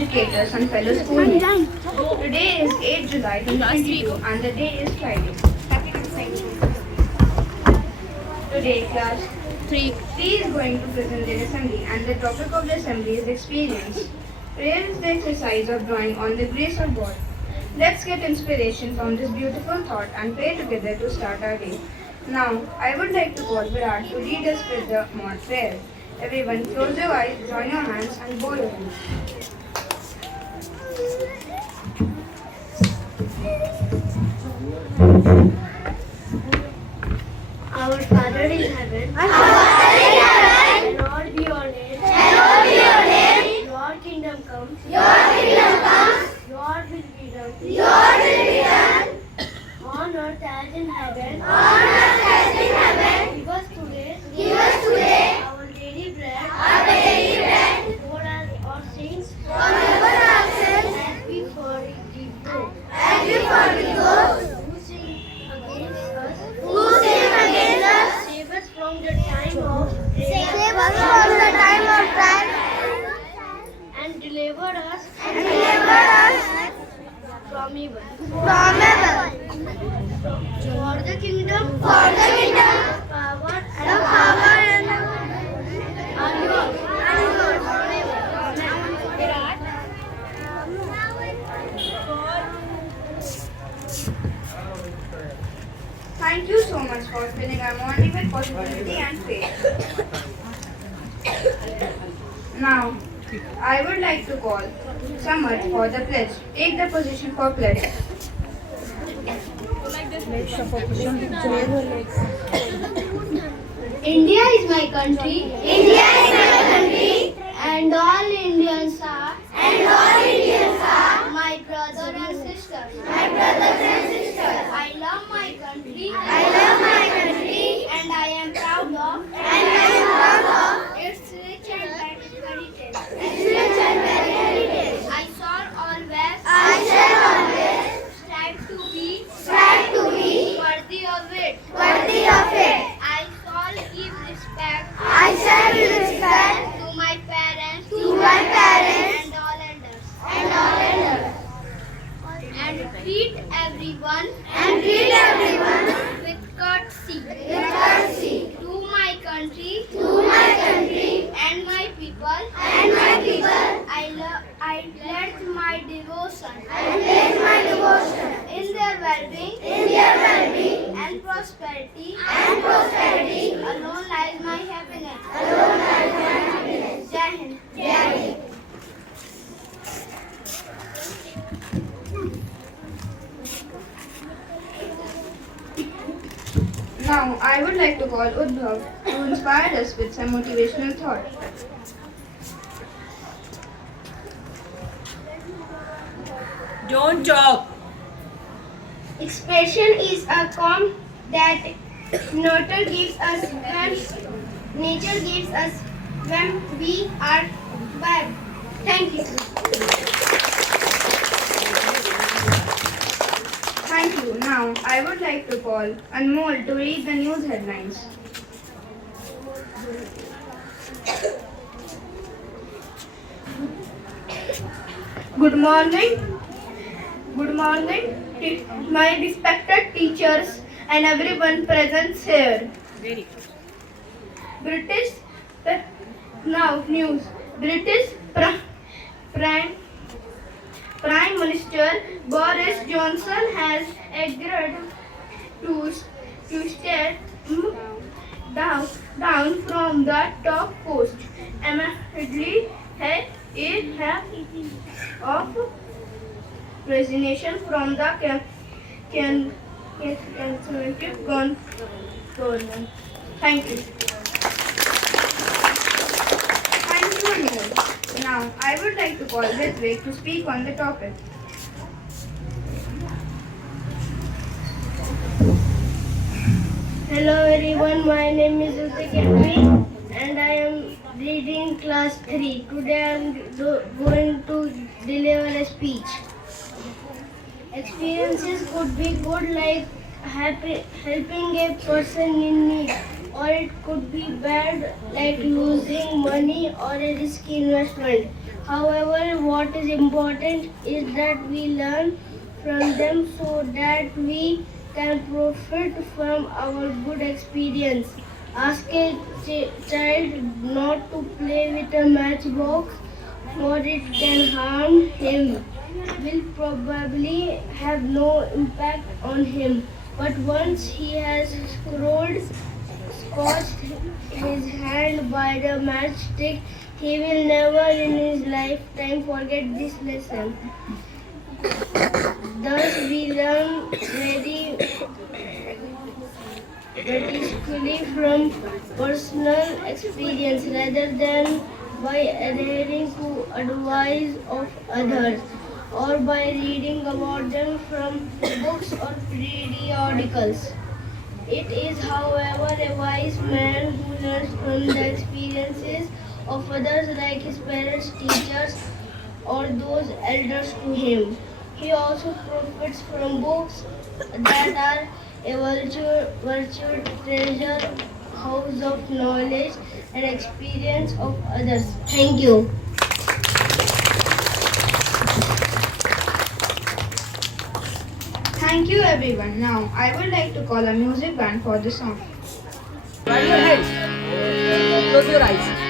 educators and fellow schoolmates. Today is 8 July 2022 and the day is Friday. Happy to thank you. Today class 3 is going to present their assembly and the topic of the assembly is experience. Prayer is the exercise of drawing on the grace of God. Let's get inspiration from this beautiful thought and pray together to start our day. Now, I would like to call Virat to lead us with the morning prayer. Everyone, close your eyes, join your hands, and bow your heads. Our Father in heaven, hallowed be your name. Your kingdom come. Your will be done. On earth as in heaven. Give us today our daily bread. Forgive us our sins. As we forgive those who sin against us. Save us from the time of and deliver us from evil. For the kingdom, power and yours. Thank you so much for filling our morning with positivity and faith. Now, I would like to call Samad for the pledge. Take the position for pledge. India is my country. And all Indians are. My brothers and sisters. I love my country. And I am proud of. Its rich and varied heritage. I shall always strive to be worthy of it. I shall give respect to my parents and all elders. And treat everyone with courtesy. To my country and my people. I pledge my devotion. In their well-being and prosperity. Alone lies my happiness. Jai Hind. Now, I would like to call Udbhav to inspire us with some motivational thought. Don't talk. Expression is a calm that nature gives us when we are bad. Thank you. Thank you. Now, I would like to call Anmol to read the news headlines. Good morning, my respected teachers and everyone present here. Very British now news. British Prime Minister Boris Johnson has agreed to step down from the top post immediately of resignation from the Conservative government. Thank you. Thank you, Anmol. Now, I would like to call Ritvik to speak on the topic. Hello everyone, my name is Ritvik and I am reading class 3. Today I am going to deliver a speech. Experiences could be good like helping a person in need, or it could be bad like losing money or a risky investment. However, what is important is that we learn from them so that we can profit from our good experience. Ask a child not to play with a matchbox for it can harm him. Will probably have no impact on him. But once he has scotched his hand by the matchstick, he will never in his lifetime forget this lesson. Thus, we learn very usefully from personal experience rather than by adhering to advice of others or by reading about them from books or periodicals. It is, however, a wise man who learns from the experiences of others like his parents, teachers, or those elders to him. He also profits from books that are a virtual treasure house of knowledge and experience of others. Thank you. Thank you everyone. Now I would like to call a music band for the song. Write your hands. Close your eyes.